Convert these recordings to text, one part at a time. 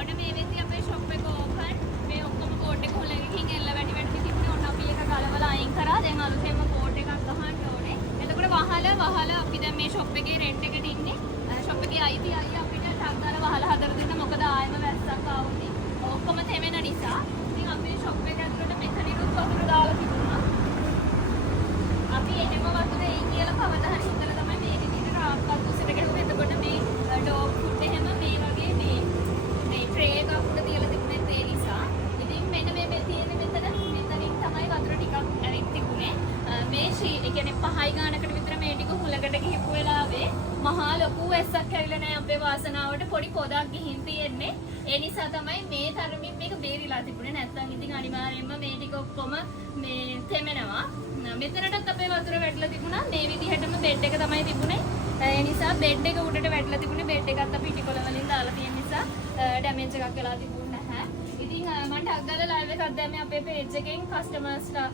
ඔන්න මේ වෙද්දි අපේ ෂොප් එක ඕපන්. මේ ඔක්කොම කෝඩ් එක හොලඟකින් එල්ල වැඩි තිබුණේ. ඔන්න අපි ඒක ගලවලා අයින් කරා. දැන් අලුතෙන්ම කෝඩ් එකක් ගහන්න ඕනේ. එතකොට වහලා අපි දැන් මේ ෂොප් එකේ රෙන්ට් එකට ඉන්නේ. ෂොප් එකේ අයිති අයියා අපිට ටක් දාලා වහලා හදලා දෙන්න. මොකද ආයෙම වැස්සක් ආවොත් ඔක්කොම තෙමෙන නිසා. ඉතින් අපේ ෂොප් එක ඇතුළට මෙතනිනුත් වතුර දාලා තිබුණා. අපි එනම වතුර එයි කියලා කවදා හරි හිතලා තමයි මේ විදිහට රාක්කත් උසට ගහුවේ. එතකොට මේ ඩොග් ෆුඩ් එහෙම මේ වගේ මේ ට්‍රේ එකක් උඩ තියලා තිබුණේ ඒ නිසා. ඉතින් මෙන්න මේ තියෙන්නේ මෙතනින් තමයි වතුර ටිකක් ඇවිත් තිබුණේ. මේ ඒ කියන්නේ 5යි ගානකට විතර මේ ටික හුලකට ගිහපු වෙලාවේ මහා ලොකු වැස්සක් ඇවිල්ලා නැහැ අපේ වාසනාවට. පොඩි පොදක් ගිහින් තියෙන්නේ. ඒ නිසා තමයි මේ තරමින් මේක බේරිලා තිබුණේ. නැත්තම් ඉතින් අනිවාර්යයෙන්ම මේ ටික ඔක්කොම මේ තෙමෙනවා. මෙතනටත් අපේ වතුර වැටලා තිබුණා. මේ විදිහටම බෙඩ් එක තමයි තිබුණේ. ඒ නිසා බෙඩ් එක උඩට වැටලා තිබුණේ. බෙඩ් එකත් අපි ඉටිකොල වලින් දාලා තියෙන නිසා ඩැමේජ් එකක් වෙලා තිබුණේ නැහැ. ඉතින් මට අග්ගල ලයිව් එකක් දැම්මේ අපේ පේජ් එකෙන් කස්ටමර්ස්ලා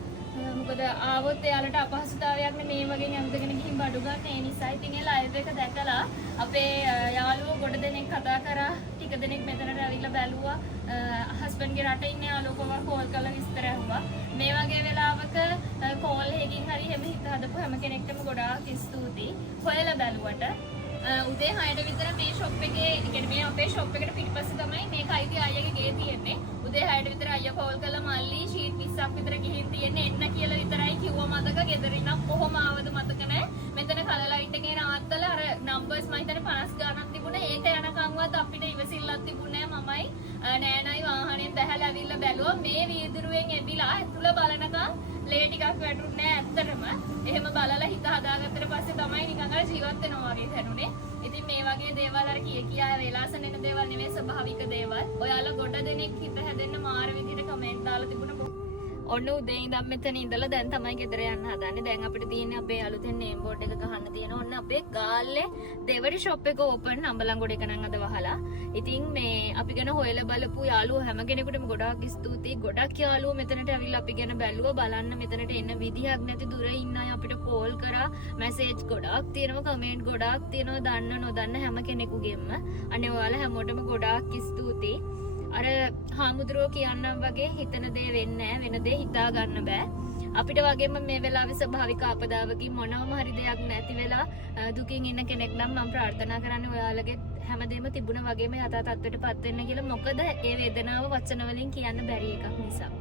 මොකද ආවොත් එයාලට අපහසුතාවයක් නේ මේ වගේ යම්දගෙන ගිහින් බඩු ගන්න. ඒ නිසා ඉතින් ඒ ලයිව් එක දැකලා අපේ යාළුවෝ ගොඩ දෙනෙක් කතා කරා. ටික දෙනෙක් මෙතනට ඇවිල්ලා බැලුවා. හස්බන්ඩ්ගේ රටේ ඉන්න යාළුවෝව කෝල් කරලා විස්තර අහුවා. මේ වගේ වෙලාවක කෝල් එකකින් හරි හැම හිත හදපු හැම කෙනෙක්ටම ගොඩාක් ස්තුතියි. හොයලා බැලුවට උදේ 6ට විතර මේ ෂොප් එකේ කියන්නේ මේ අපේ ෂොප් එකට පිටිපස්සේ තමයි මේක අයිති අයියාගේ ගේ තියෙන්නේ. උදේ 6ට විතර අයියා කෝල් කරලා මල්ලි ෂීට් 20ක් විතර ගිහින් තියෙන්නේ එන්න කියලා විතරයි කිව්වා මතක. ගෙදරින් නම් කොහොම ආවද මතක නැහැ. මෙතන කලර් ලයිට් එකේ නවත්තලා අර නම්බර්ස් මම හිතන්නේ 50 ගානක් තිබුණේ. ඒක යනකම්වත් අපිට ඉවසිල්ලක් තිබුණේ නැහැ. මමයි නෑනයි වාහනයෙන් බැහැලා ඇවිල්ලා බැලුවා. මේ වීදුරුවෙන් එබිලා ඇතුළ බලනකම් ලේ ටිකක් වැටුනේ ඇත්තටම. එහෙම බලලා හිත හදාගත්තට පස්සේ තමයි නිකන් අර ජීවත් වෙනවා වගේ දැනුනේ. ඉතින් මේ වගේ දේවල් අර කියා වෙලාසන එන දේවල් නෙමෙයි ස්වභාවික දේවල්. ඔයාලා ගොඩ දෙනෙක් හිත හැදෙන්න මාර විදිහට කමෙන්ට් දාලා තිබුණා. ඔන්න උදේ ඉඳන් මෙතන ඉඳලා දැන් තමයි ගෙදර යන්න හදන්නේ. දැන් අපිට තියෙන්නේ අපේ අලුතෙන් නේම් බෝඩ් එක ගහන්න තියෙන. ඔන්න අපේ ගාල්ලේ දෙවරි ෂොප් එක ඕපන් අම්බලන්ගොඩ එක නම් අද වහලා. ඉතින් මේ අපි ගැන හොයලා බලපු යාළුවෝ හැම කෙනෙකුටම ගොඩාක් ස්තුතියි. ගොඩක් යාළුවෝ මෙතනට ඇවිල්ලා අපි ගැන බැලුවා. බලන්න මෙතනට එන්න විදිහක් නැති දුර ඉන්න අය අපිට කෝල් කරා. මැසේජ් ගොඩාක් තියෙනවා, කමෙන්ට් ගොඩාක් තියෙනවා. දන්න නොදන්න හැම කෙනෙකුගෙම. අනේ ඔයාලා හැමෝටම ගොඩාක් ස්තුතියි. අර හාමුදුරුවෝ කියන්නම් වගේ හිතන දේ වෙන්නේ නැහැ, වෙන දේ හිතා ගන්න බෑ. අපිට වගේම මේ වෙලාවේ ස්වභාවික ආපදාවකින් මොනවම හරි දෙයක් නැති වෙලා දුකින් ඉන්න කෙනෙක් නම් මම ප්‍රාර්ථනා කරන්නේ ඔයාලගේ හැමදේම තිබුණ වගේම යථා තත්ත්වයටපත් වෙන්න කියලා. මොකද ඒ වේදනාව වචන වලින් කියන්න බැරි එකක් නිසා.